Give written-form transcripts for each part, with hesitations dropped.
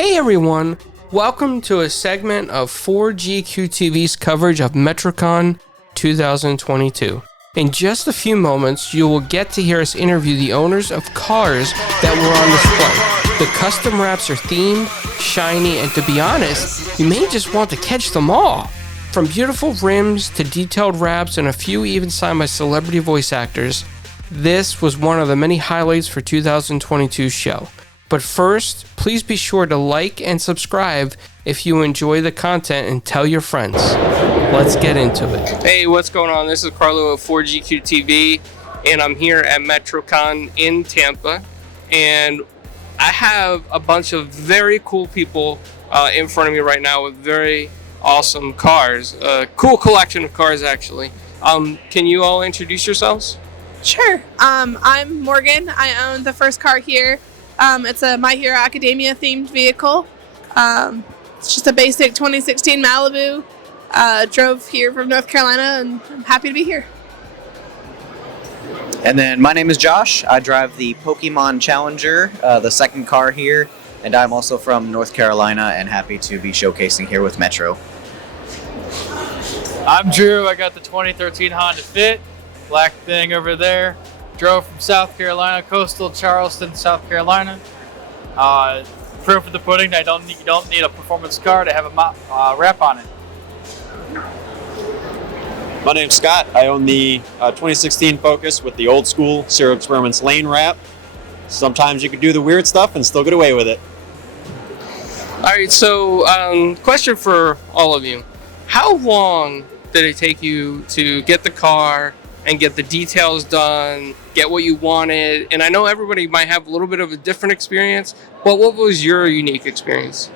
Hey everyone, welcome to a segment of 4GQTV's coverage of Metrocon 2022. In just a few moments, you will get to hear us interview the owners of cars that were on display. The custom wraps are themed, shiny, and to be honest, you may just want to catch them all. From beautiful rims to detailed wraps and a few even signed by celebrity voice actors, this was one of the many highlights for 2022's show. But first, please be sure to like and subscribe if you enjoy the content and tell your friends. Let's get into it. Hey, what's going on? This is Carlo of 4GQTV, and I'm here at Metrocon in Tampa. And I have a bunch of very cool people in front of me right now with very awesome cars. A cool collection of cars, actually. Can you all introduce yourselves? Sure. I'm Morgan. I own the first car here. It's a My Hero Academia themed vehicle. It's just a basic 2016 Malibu. Drove here from North Carolina and I'm happy to be here. And then my name is Josh. I drive the Pokemon Challenger, the second car here, and I'm also from North Carolina and happy to be showcasing here with Metro. I'm Drew. I got the 2013 Honda Fit, black thing over there. Drove from South Carolina, coastal Charleston, South Carolina. Proof of the pudding, you don't need a performance car to have a wrap on it. My name's Scott. I own the 2016 Focus with the old school Serial Experiments Lain wrap. Sometimes you can do the weird stuff and still get away with it. All right, so question for all of you. How long did it take you to get the car and get the details done, get what you wanted? And I know everybody might have a little bit of a different experience, but what was your unique experience?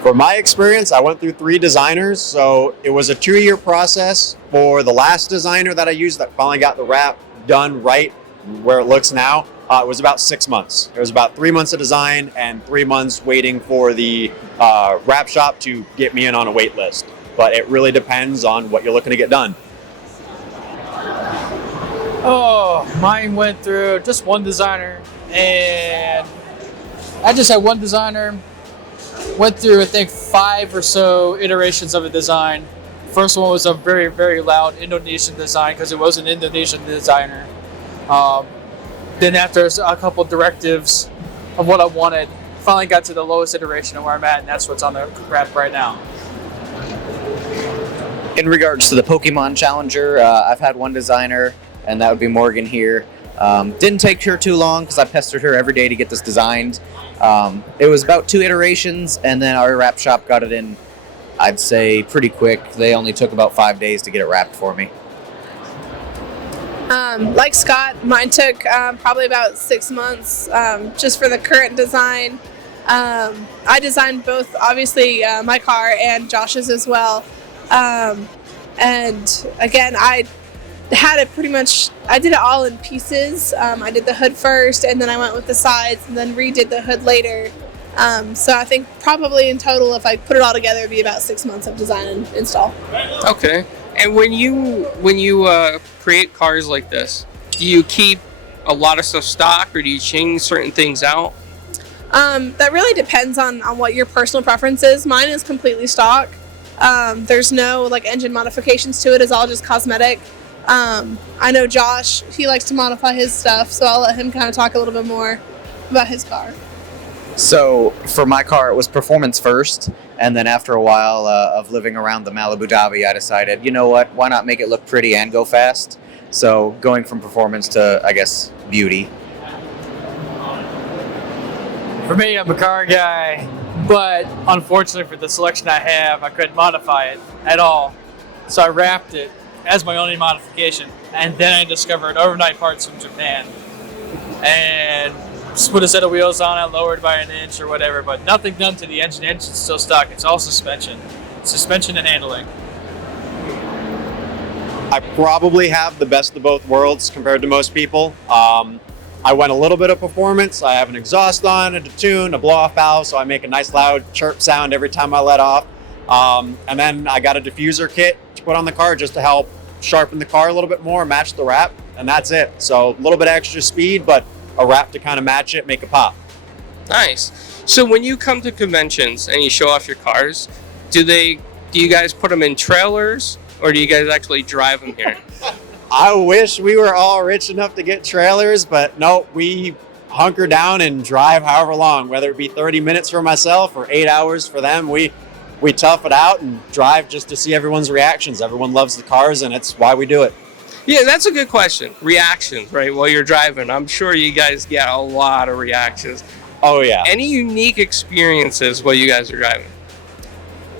For my experience, I went through 3 designers, so it was a 2-year process. For the last designer that I used that finally got the wrap done right where it looks now, it was about 6 months. It was about 3 months of design and 3 months waiting for the wrap shop to get me in on a wait list. But it really depends on what you're looking to get done. Oh, mine went through just one designer, and I just had one designer. Went through, I think, 5 or so iterations of a design. First one was a very, very loud Indonesian design because it was an Indonesian designer. Then after a couple directives of what I wanted, finally got to the lowest iteration of where I'm at, and that's what's on the wrap right now. In regards to the Pokemon Challenger, I've had one designer, and that would be Morgan here. Didn't take her too long because I pestered her every day to get this designed. It was about 2 iterations, and then our wrap shop got it in, I'd say, pretty quick. They only took about 5 days to get it wrapped for me. Like Scott, mine took probably about 6 months just for the current design. I designed both, obviously, my car and Josh's as well. And again, I had it pretty much, I did it all in pieces. I did the hood first, and then I went with the sides, and then redid the hood later. So I think probably in total, if I put it all together, it'd be about 6 months of design and install. Okay. And when you create cars like this, do you keep a lot of stuff stock, or do you change certain things out? That really depends on what your personal preference is. Mine is completely stock. There's no engine modifications to it. It's all just cosmetic. I know Josh, he likes to modify his stuff, so I'll let him kind of talk a little bit more about his car. So for my car, it was performance first, and then after a while of living around the Malibu Dhabi, I decided, you know what, why not make it look pretty and go fast? So going from performance to, I guess, beauty. For me, I'm a car guy, but unfortunately for the selection I have, I couldn't modify it at all. So I wrapped it as my only modification, and then I discovered overnight parts from Japan. And just put a set of wheels on it, lowered by an inch or whatever, but nothing done to the engine. The engine's still stock. It's all suspension. Suspension and handling. I probably have the best of both worlds compared to most people. I went a little bit of performance. I have an exhaust on, a tune, a blow-off valve, so I make a nice loud chirp sound every time I let off. And then I got a diffuser kit to put on the car just to help sharpen the car a little bit more, match the wrap, and that's it. So a little bit extra speed, but a wrap to kind of match it, make it pop. Nice. So when you come to conventions and you show off your cars, do you guys put them in trailers, or do you guys actually drive them here? I wish we were all rich enough to get trailers, but no, we hunker down and drive however long, whether it be 30 minutes for myself or 8 hours for them. We tough it out and drive just to see everyone's reactions. Everyone loves the cars, and it's why we do it. Yeah, that's a good question. Reactions, right? While you're driving, I'm sure you guys get a lot of reactions. Oh, yeah. Any unique experiences while you guys are driving?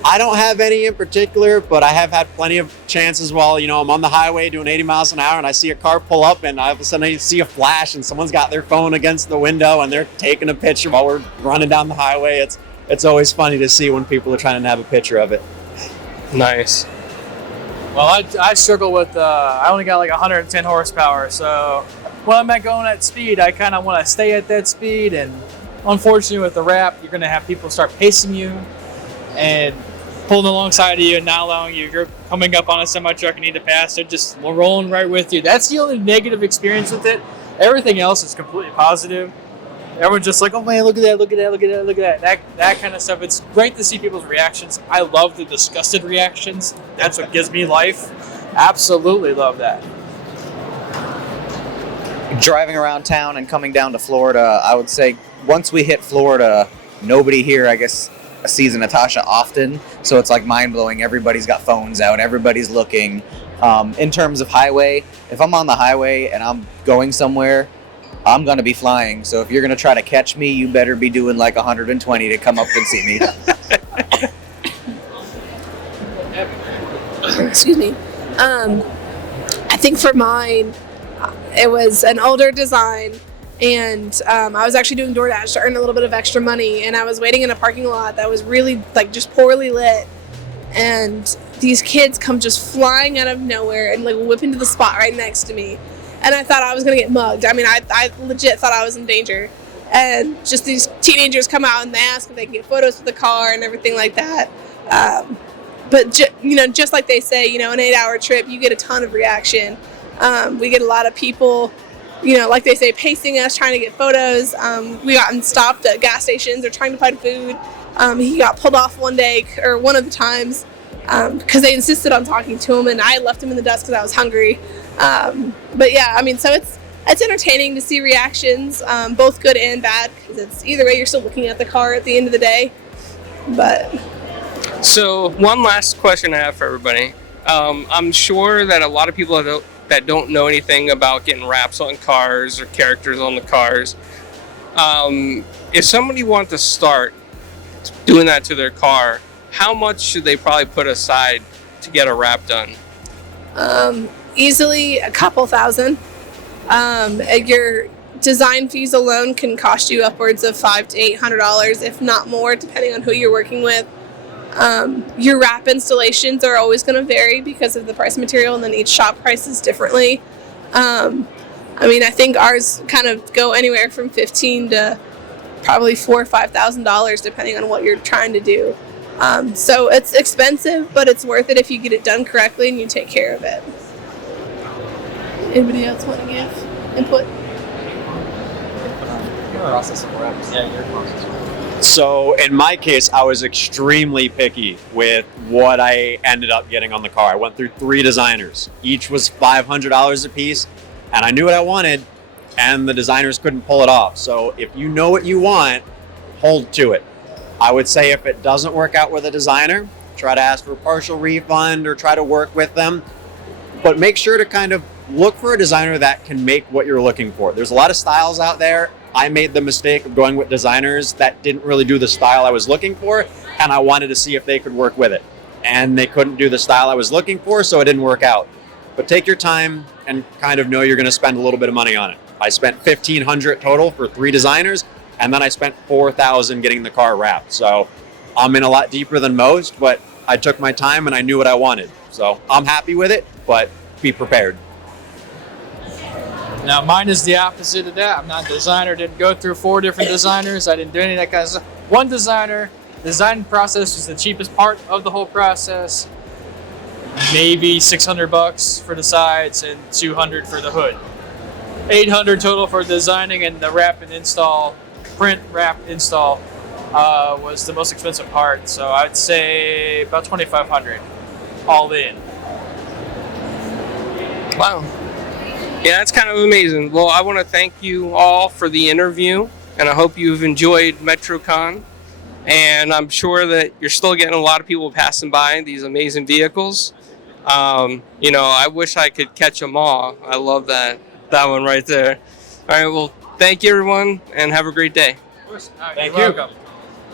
I don't have any in particular, but I have had plenty of chances while, I'm on the highway doing 80 miles an hour and I see a car pull up and all of a sudden I see a flash and someone's got their phone against the window and they're taking a picture while we're running down the highway. It's always funny to see when people are trying to have a picture of it. Nice. Well, I struggle with, I only got like 110 horsepower, so when I'm going at speed, I kind of want to stay at that speed, and unfortunately with the wrap, you're going to have people start pacing you and pulling alongside of you and not allowing you. You're coming up on a semi-truck and need to pass, they're just rolling right with you. That's the only negative experience with it. Everything else is completely positive. Everyone's just like, oh man, look at that, look at that, look at that, look at that. That kind of stuff. It's great to see people's reactions. I love the disgusted reactions. That's what gives me life. Absolutely love that. Driving around town and coming down to Florida, I would say once we hit Florida, nobody here, I guess, sees an Itasha often. So it's like mind-blowing. Everybody's got phones out. Everybody's looking. In terms of highway, if I'm on the highway and I'm going somewhere, I'm going to be flying, so if you're going to try to catch me, you better be doing like 120 to come up and see me. Excuse me. I think for mine, it was an older design, and I was actually doing DoorDash to earn a little bit of extra money, and I was waiting in a parking lot that was really, just poorly lit, and these kids come just flying out of nowhere and, whip into the spot right next to me. And I thought I was going to get mugged. I mean, I legit thought I was in danger. And just these teenagers come out and they ask if they can get photos with the car and everything like that. But, just like they say, an 8-hour trip, you get a ton of reaction. We get a lot of people, like they say, pacing us, trying to get photos. We got stopped at gas stations or trying to find food. He got pulled off one day, or one of the times, because they insisted on talking to him, and I left him in the dust because I was hungry. But yeah, I mean, so it's entertaining to see reactions, both good and bad, because it's either way you're still looking at the car at the end of the day. But so one last question I have for everybody. I'm sure that a lot of people that don't know anything about getting wraps on cars or characters on the cars, if somebody wants to start doing that to their car, how much should they probably put aside to get a wrap done? Easily a couple thousand. Your design fees alone can cost you upwards of $500 to $800, if not more, depending on who you're working with. Your wrap installations are always going to vary because of the price of material, and then each shop prices differently. I think ours kind of go anywhere from $15,000 to probably $4,000 or $5,000, depending on what you're trying to do. So it's expensive, but it's worth it if you get it done correctly and you take care of it. Anybody else want to give input? So in my case, I was extremely picky with what I ended up getting on the car. I went through 3 designers. Each was $500 a piece, and I knew what I wanted, and the designers couldn't pull it off. So if you know what you want, hold to it. I would say if it doesn't work out with a designer, try to ask for a partial refund or try to work with them. But make sure to kind of look for a designer that can make what you're looking for. There's a lot of styles out there. I made the mistake of going with designers that didn't really do the style I was looking for, and I wanted to see if they could work with it. And they couldn't do the style I was looking for, so it didn't work out. But take your time and kind of know you're going to spend a little bit of money on it. I spent $1,500 total for 3 designers, and then I spent $4,000 getting the car wrapped. So I'm in a lot deeper than most, but I took my time and I knew what I wanted. So I'm happy with it, but be prepared. Now, mine is the opposite of that. I'm not a designer. Didn't go through 4 different designers. I didn't do any of that kind of stuff. One designer. The design process was the cheapest part of the whole process. Maybe $600 for the sides and $200 for the hood. $800 total for designing and the wrap and install. print wrap install was the most expensive part. So I'd say about $2,500 all in. Wow. Yeah, that's kind of amazing. Well, I want to thank you all for the interview, and I hope you've enjoyed Metrocon. And I'm sure that you're still getting a lot of people passing by these amazing vehicles. I wish I could catch them all. I love that one right there. All right, well, thank you, everyone, and have a great day. Thank you. Welcome.